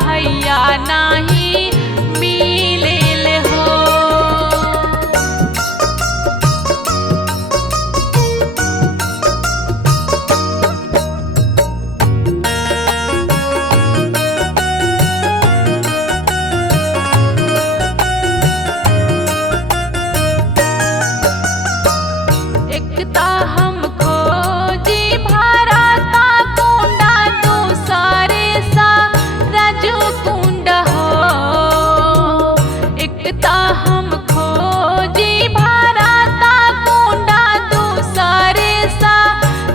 भैया नाही मिलेल हो। एकता हम खोजी भारता कुंडा दूसरे सा रजू कुंड हो। एकता हम खोजी भारता कुंडा दूसरे सा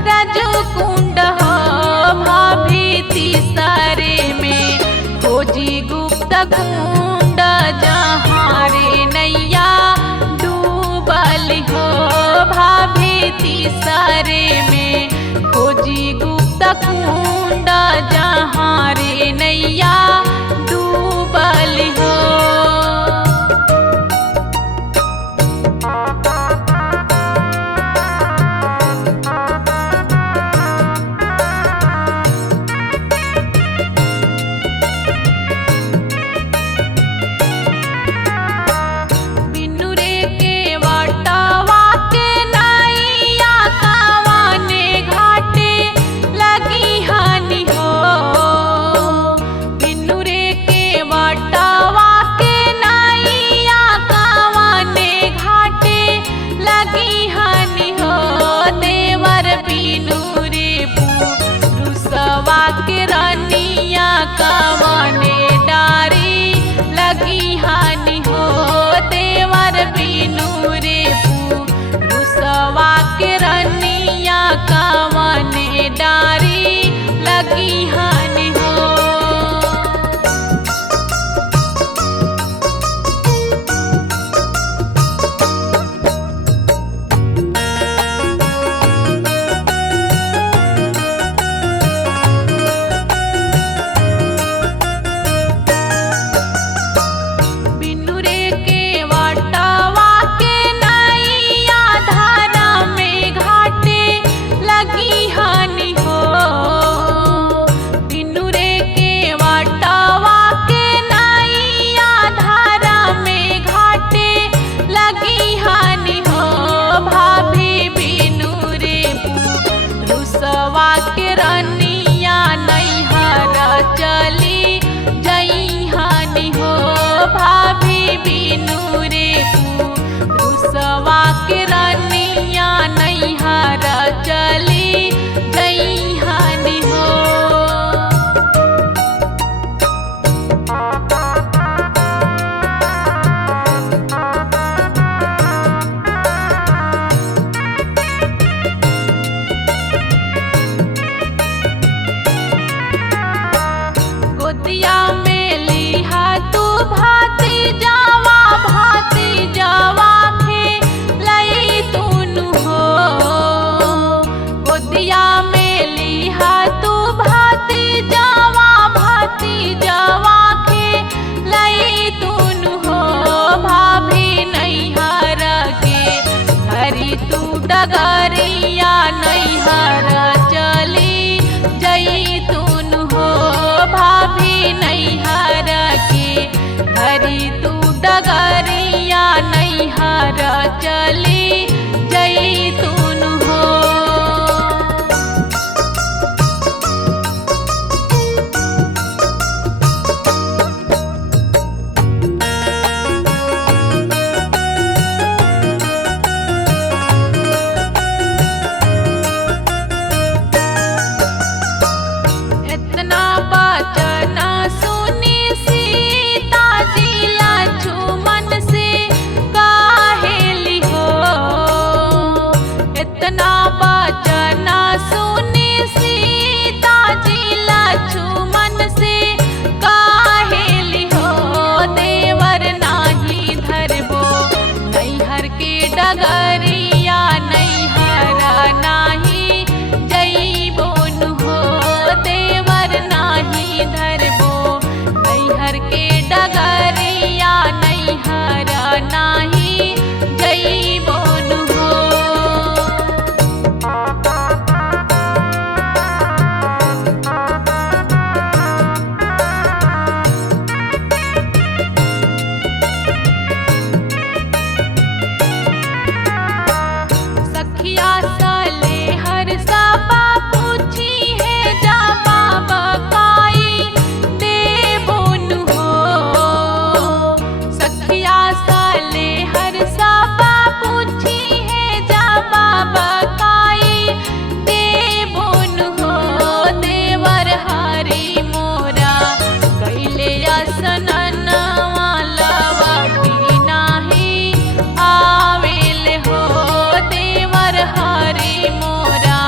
रजू कुंड हो। भाभी तीसरे में खोजी गुप्त कुंड जहाँ रे नैया डूबल हो। भाभी तीसरे में खोजी गुप्त कुंड जहाँ रे नैया डूबल हो। बिनुरे के वाटवा के नैया कावा डगरिया नैहर चली जैतून हो भाभी नैहर के धरी तू डगरिया नैहर चली जैतून हो। इतना वचन सुनी सीता जी लक्ष्मण से काहेली हो। इतना वचन सुनी सीता जी लक्ष्मण से काहेली हो। देवर नाही धरबो नैहर के डगरिया नैहर नाही जैबोन हो। देवर नाही धरबो नैहर के डगरिया नैहर नाही जैबोन हो। सखिया साले हर सबा पूछी है जा बाबा काई देबोन हो। सखिया साले हर सबा पूछी है जा बाबा काई देबोन हो। देवर हरी मोरा कैले असनन लवटी नाही आवेल हो। देवर हरी मोरा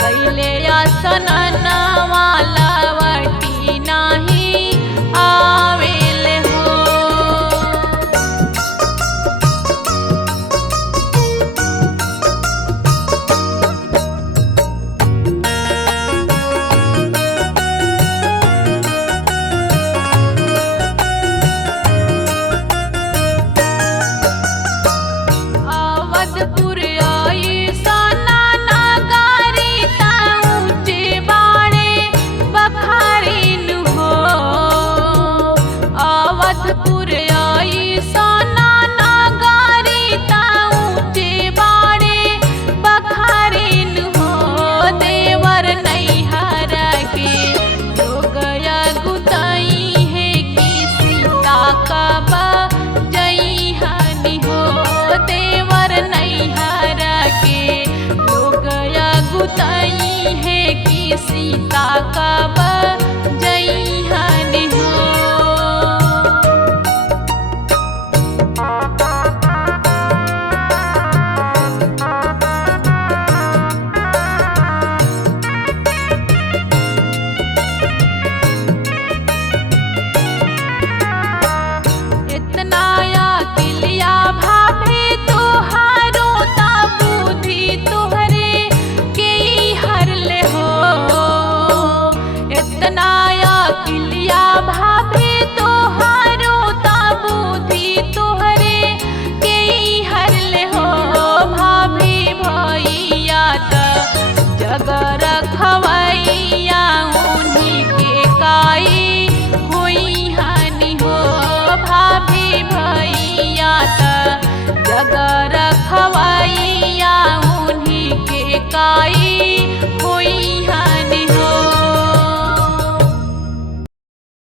कैले असनन लवटी नाही आवेल हो। अवधपुर आई सोना नगारी ऊँचे बाड़े बखारीन हो। अवधपुर आई सोना नगारी ऊँचे बाड़े बखारीन हो। देवर नैहर के जोगया गुताई है कि सीता कब जैहनी हो। देवर नैहर के जोगया गुताई है कि सीता कब जैहनी हो। इतना किलिया भाभी तुहारो ता बुद्धि तुहरे के हरले हो। इतना किलिया भाभी तुहारो ता बुद्धि तुहरे के हरले हो। भाभी भैया त जग रखवैया उन्हीं के काई हुई हानि हो। भाभी भैया त जग रखवा